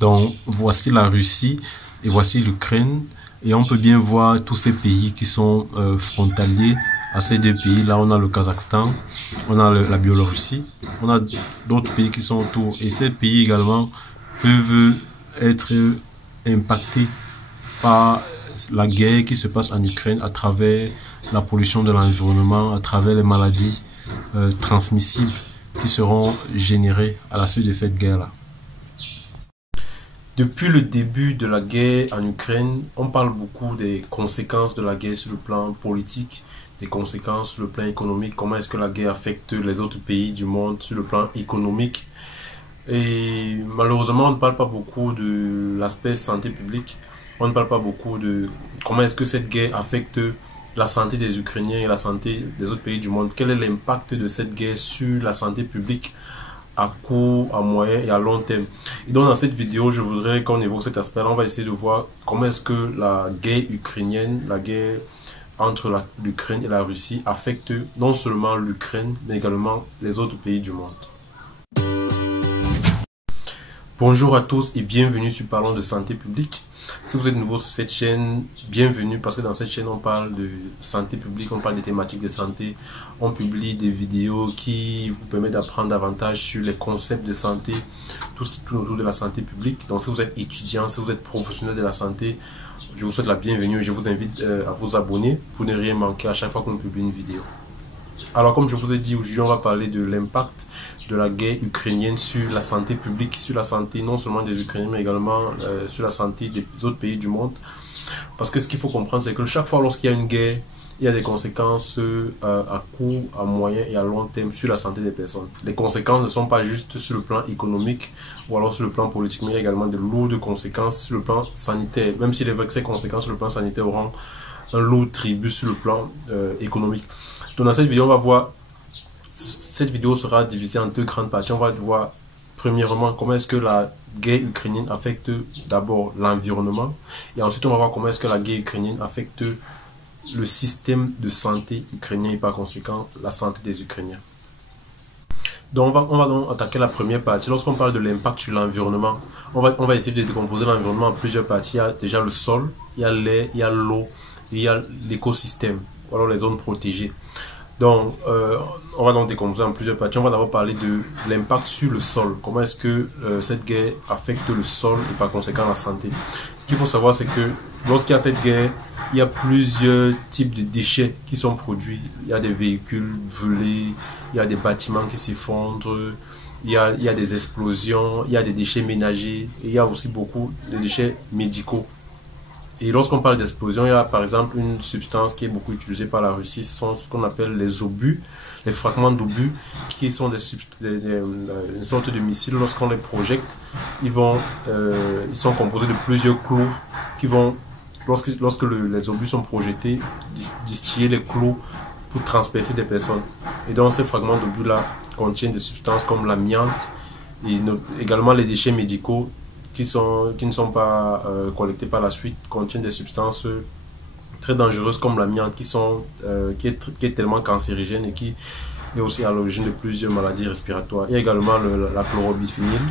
Donc voici la Russie et voici l'Ukraine. Et on peut bien voir tous ces pays qui sont frontaliers à ces deux pays. Là, on a le Kazakhstan, on a la Biélorussie, on a d'autres pays qui sont autour. Et ces pays également peuvent être impactés par la guerre qui se passe en Ukraine à travers la pollution de l'environnement, à travers les maladies transmissibles qui seront générées à la suite de cette guerre-là. Depuis le début de la guerre en Ukraine, on parle beaucoup des conséquences de la guerre sur le plan politique, des conséquences sur le plan économique, comment est-ce que la guerre affecte les autres pays du monde sur le plan économique. Et malheureusement, on ne parle pas beaucoup de l'aspect santé publique, on ne parle pas beaucoup de comment est-ce que cette guerre affecte la santé des Ukrainiens et la santé des autres pays du monde. Quel est l'impact de cette guerre sur la santé publique à court, à moyen et à long terme. Et donc dans cette vidéo, je voudrais qu'on évoque cet aspect-là. On va essayer de voir comment est-ce que la guerre ukrainienne, la guerre entre l'Ukraine et la Russie affecte non seulement l'Ukraine, mais également les autres pays du monde. Bonjour à tous et bienvenue sur Parlons de santé publique. Si vous êtes nouveau sur cette chaîne, bienvenue parce que dans cette chaîne on parle de santé publique, on parle des thématiques de santé, on publie des vidéos qui vous permettent d'apprendre davantage sur les concepts de santé, tout ce qui tourne autour de la santé publique. Donc si vous êtes étudiant, si vous êtes professionnel de la santé, je vous souhaite la bienvenue et je vous invite à vous abonner pour ne rien manquer à chaque fois qu'on publie une vidéo. Alors comme je vous ai dit, aujourd'hui on va parler de l'impact de la guerre ukrainienne sur la santé publique, sur la santé non seulement des Ukrainiens mais également sur la santé des autres pays du monde. Parce que ce qu'il faut comprendre, c'est que chaque fois lorsqu'il y a une guerre, il y a des conséquences à court, à moyen et à long terme sur la santé des personnes. Les conséquences ne sont pas juste sur le plan économique ou alors sur le plan politique, mais il y a également de lourdes conséquences sur le plan sanitaire, même si les ces conséquences sur le plan sanitaire auront un lourd tribut sur le plan économique. Donc dans cette vidéo, on va voir, cette vidéo sera divisée en deux grandes parties. On va voir premièrement comment est-ce que la guerre ukrainienne affecte d'abord l'environnement et ensuite on va voir comment est-ce que la guerre ukrainienne affecte le système de santé ukrainien et par conséquent la santé des Ukrainiens. Donc on va donc attaquer la première partie. Lorsqu'on parle de l'impact sur l'environnement, on va essayer de décomposer l'environnement en plusieurs parties. Il y a déjà le sol, il y a l'air, il y a l'eau et il y a l'écosystème, ou alors les zones protégées. Donc, on va donc décomposer en plusieurs parties. On va d'abord parler de l'impact sur le sol. Comment est-ce que cette guerre affecte le sol et par conséquent la santé. Ce qu'il faut savoir, c'est que lorsqu'il y a cette guerre, il y a plusieurs types de déchets qui sont produits. Il y a des véhicules volés, il y a des bâtiments qui s'effondrent, il y a des explosions, il y a des déchets ménagers et il y a aussi beaucoup de déchets médicaux. Et lorsqu'on parle d'explosion, il y a par exemple une substance qui est beaucoup utilisée par la Russie, ce sont ce qu'on appelle les obus, les fragments d'obus, qui sont une sorte de missiles. Lorsqu'on les projette, ils sont composés de plusieurs clous qui vont, lorsque les obus sont projetés, distiller les clous pour transpercer des personnes. Et donc ces fragments d'obus-là contiennent des substances comme l'amiante et également les déchets médicaux qui ne sont pas collectés par la suite, contiennent des substances très dangereuses comme l'amiante qui est tellement cancérigène et qui est aussi à l'origine de plusieurs maladies respiratoires. Il y a également la chlorobiphénile.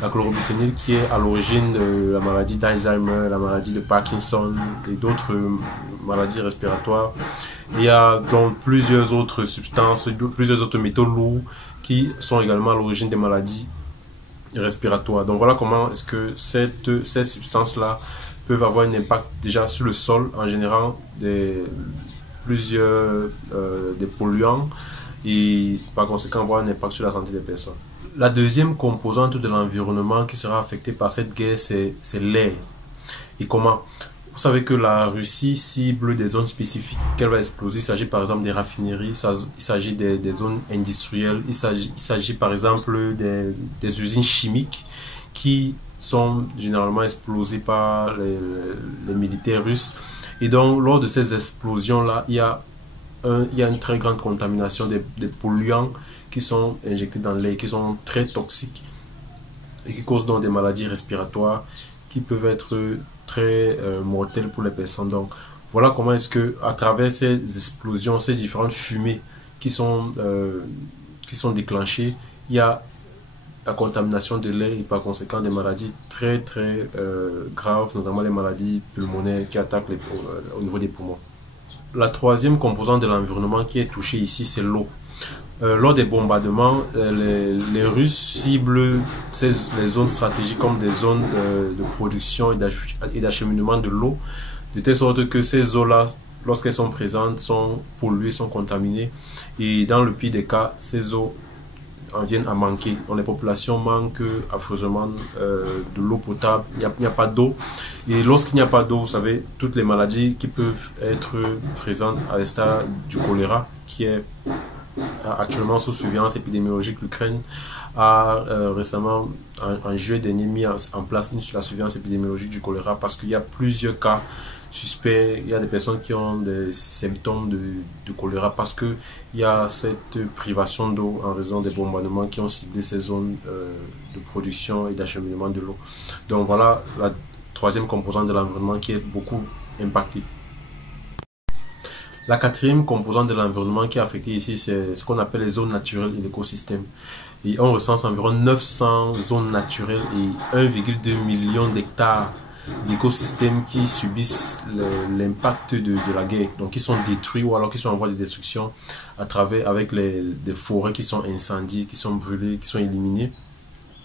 La chlorobiphénile qui est à l'origine de la maladie d'Alzheimer, la maladie de Parkinson et d'autres maladies respiratoires. Il y a donc plusieurs autres substances, plusieurs autres métaux lourds qui sont également à l'origine des maladies respiratoire. Donc voilà comment est-ce que ces substances-là peuvent avoir un impact déjà sur le sol en générant plusieurs des polluants et par conséquent avoir un impact sur la santé des personnes. La deuxième composante de l'environnement qui sera affectée par cette guerre, c'est l'air. Et comment? Vous savez que la Russie cible des zones spécifiques qu'elle va exploser. Il s'agit par exemple des raffineries, il s'agit des zones industrielles, il s'agit par exemple des usines chimiques qui sont généralement explosées par les militaires russes. Et donc lors de ces explosions-là, il y a une très grande contamination des polluants qui sont injectés dans l'air, qui sont très toxiques et qui causent donc des maladies respiratoires qui peuvent être très mortelles pour les personnes. Donc voilà comment est-ce que à travers ces explosions, ces différentes fumées qui sont déclenchées, il y a la contamination de l'air et par conséquent des maladies très graves, notamment les maladies pulmonaires qui attaquent au niveau des poumons. La troisième composante de l'environnement qui est touchée ici, c'est l'eau. Lors des bombardements, les Russes ciblent les zones stratégiques comme des zones de production et d'acheminement de l'eau, de telle sorte que ces eaux-là, lorsqu'elles sont présentes, sont polluées, sont contaminées. Et dans le pire des cas, ces eaux en viennent à manquer. Donc les populations manquent affreusement de l'eau potable. Il n'y a pas d'eau. Et lorsqu'il n'y a pas d'eau, vous savez, toutes les maladies qui peuvent être présentes à l'instar du choléra, qui est actuellement sous surveillance épidémiologique. L'Ukraine a récemment, en juillet dernier, mis en place la surveillance épidémiologique du choléra parce qu'il y a plusieurs cas suspects. Il y a des personnes qui ont des symptômes de choléra parce qu'il y a cette privation d'eau en raison des bombardements qui ont ciblé ces zones de production et d'acheminement de l'eau. Donc voilà la troisième composante de l'environnement qui est beaucoup impactée. La quatrième composante de l'environnement qui est affectée ici, c'est ce qu'on appelle les zones naturelles et l'écosystème. Et on recense environ 900 zones naturelles et 1,2 million d'hectares d'écosystèmes qui subissent l'impact de la guerre, donc qui sont détruits ou alors qui sont en voie de destruction avec des forêts qui sont incendiées, qui sont brûlées, qui sont éliminées.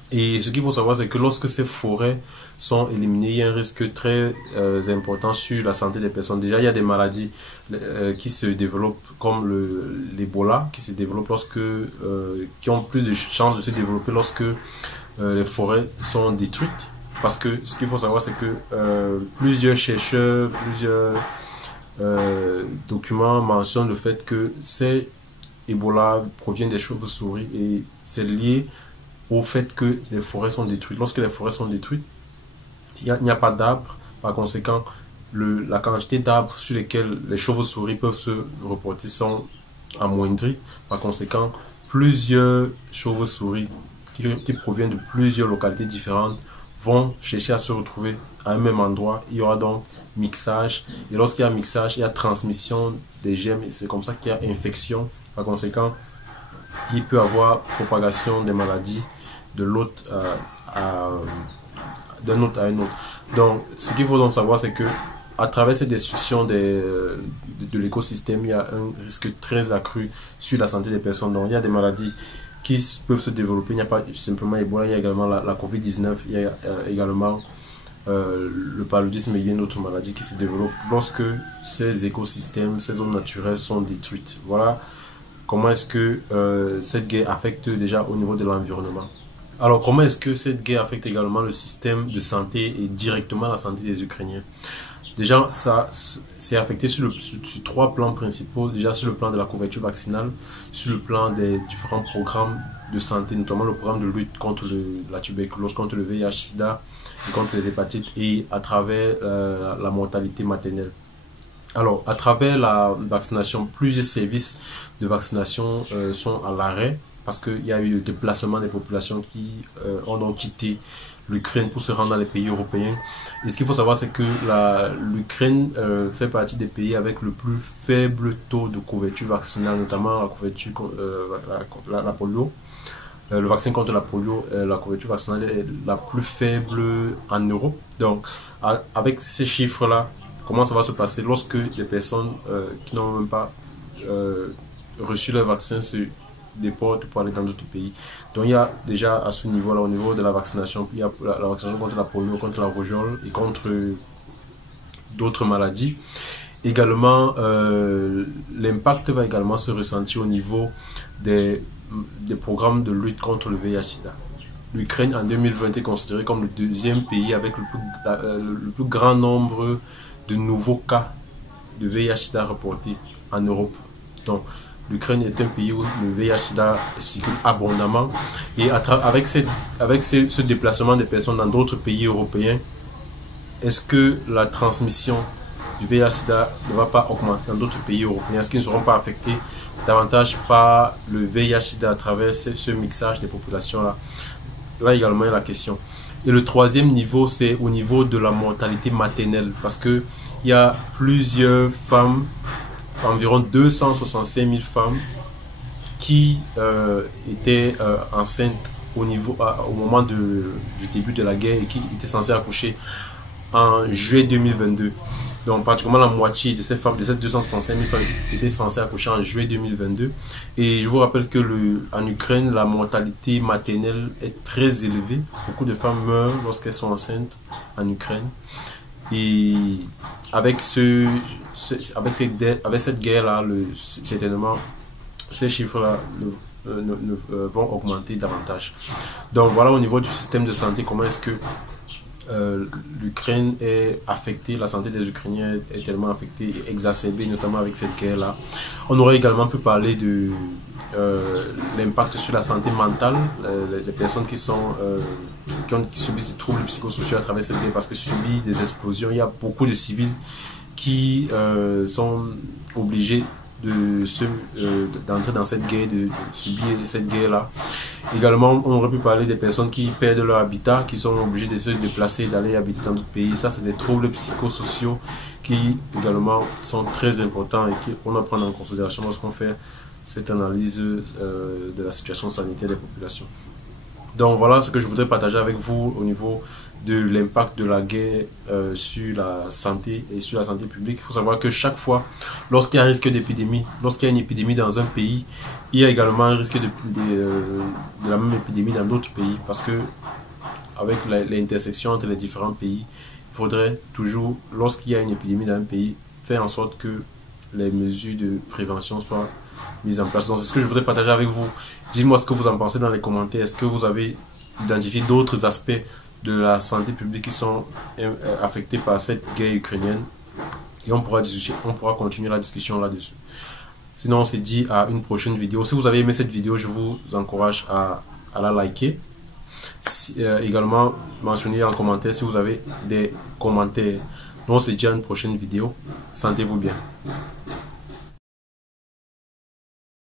Et ce qu'il faut savoir, c'est que lorsque ces forêts sont éliminées, il y a un risque très important sur la santé des personnes. Déjà, il y a des maladies qui se développent, comme l'Ebola, qui ont plus de chances de se développer lorsque les forêts sont détruites. Parce que ce qu'il faut savoir, c'est que plusieurs chercheurs, plusieurs documents mentionnent le fait que ces Ebola proviennent des chauves-souris et c'est lié au fait que les forêts sont détruites. Lorsque les forêts sont détruites, il n'y a pas d'arbres. Par conséquent, la quantité d'arbres sur lesquels les chauves-souris peuvent se reporter sont amoindries. Par conséquent, plusieurs chauves-souris qui proviennent de plusieurs localités différentes vont chercher à se retrouver à un même endroit. Il y aura donc mixage. Et lorsqu'il y a mixage, il y a transmission des germes. Et c'est comme ça qu'il y a infection. Par conséquent, il peut y avoir propagation des maladies de l'hôte d'un hôte à un autre. Donc, ce qu'il faut donc savoir, c'est que à travers cette destruction de l'écosystème, il y a un risque très accru sur la santé des personnes. Donc, il y a des maladies qui peuvent se développer. Il n'y a pas simplement Ebola, il y a également la COVID-19, il y a également le paludisme et une autre maladie qui se développe lorsque ces écosystèmes, ces zones naturelles sont détruites. Voilà comment est-ce que cette guerre affecte déjà au niveau de l'environnement. Alors, comment est-ce que cette guerre affecte également le système de santé et directement la santé des Ukrainiens? Déjà, ça c'est affecté sur trois plans principaux. Déjà, sur le plan de la couverture vaccinale, sur le plan des différents programmes de santé, notamment le programme de lutte contre la tuberculose, contre le VIH-Sida et contre les hépatites, et à travers la mortalité maternelle. Alors, à travers la vaccination, plusieurs services de vaccination sont à l'arrêt parce qu'il y a eu le déplacement des populations qui ont donc quitté l'Ukraine pour se rendre dans les pays européens. Et ce qu'il faut savoir, c'est que l'Ukraine fait partie des pays avec le plus faible taux de couverture vaccinale, notamment la couverture la polio. Le vaccin contre la polio, la couverture vaccinale est la plus faible en Europe. Donc, avec ces chiffres-là, comment ça va se passer lorsque des personnes qui n'ont même pas reçu leur vaccin se déportent pour aller dans d'autres pays? Donc il y a déjà à ce niveau-là, au niveau de la vaccination, il y a la vaccination contre la polio, contre la rougeole et contre d'autres maladies. Également, l'impact va également se ressentir au niveau des programmes de lutte contre le VIH-Sida. L'Ukraine en 2020 est considérée comme le deuxième pays avec le plus grand nombre de nouveaux cas de VIH-Sida reportés en Europe. Donc, l'Ukraine est un pays où le VIH-Sida circule abondamment. Et avec ce déplacement des personnes dans d'autres pays européens, est-ce que la transmission du VIH-Sida ne va pas augmenter dans d'autres pays européens? Est-ce qu'ils ne seront pas affectés davantage par le VIH-Sida à travers ce mixage des populations-là? Là également il y a la question. Et le troisième niveau, c'est au niveau de la mortalité maternelle, parce qu'il y a plusieurs femmes, environ 265 000 femmes qui étaient enceintes au moment du début de la guerre et qui était censée accoucher en juillet 2022. Donc pratiquement la moitié de ces femmes, de ces 265 000 femmes étaient censées accoucher en juillet 2022. Et je vous rappelle que en Ukraine, la mortalité maternelle est très élevée. Beaucoup de femmes meurent lorsqu'elles sont enceintes en Ukraine. Et avec cette guerre-là, certainement, ces chiffres-là vont augmenter davantage. Donc voilà au niveau du système de santé, comment est-ce que l'Ukraine est affectée, la santé des Ukrainiens est tellement affectée et exacerbée, notamment avec cette guerre-là. On aurait également pu parler de l'impact sur la santé mentale, les personnes qui subissent des troubles psychosociaux à travers cette guerre parce que subissent des explosions. Il y a beaucoup de civils qui sont obligés d'entrer dans cette guerre, de subir cette guerre-là. Également, on aurait pu parler des personnes qui perdent leur habitat, qui sont obligées de se déplacer, d'aller habiter dans d'autres pays. Ça, c'est des troubles psychosociaux qui également sont très importants et qu'on doit prendre en considération lorsqu'on fait cette analyse de la situation sanitaire des populations. Donc voilà ce que je voudrais partager avec vous au niveau de l'impact de la guerre sur la santé et sur la santé publique. Il faut savoir que chaque fois, lorsqu'il y a un risque d'épidémie, lorsqu'il y a une épidémie dans un pays, il y a également un risque de la même épidémie dans d'autres pays parce que avec l'intersection entre les différents pays, il faudrait toujours, lorsqu'il y a une épidémie dans un pays, faire en sorte que les mesures de prévention soient mises en place. Donc c'est ce que je voudrais partager avec vous. Dites-moi ce que vous en pensez dans les commentaires. Est-ce que vous avez identifié d'autres aspects de la santé publique qui sont affectés par cette guerre ukrainienne? Et on pourra continuer la discussion là-dessus. Sinon, on se dit à une prochaine vidéo. Si vous avez aimé cette vidéo, je vous encourage à la liker. Également, mentionnez en commentaire si vous avez des commentaires. On se dit à une prochaine vidéo. Sentez-vous bien.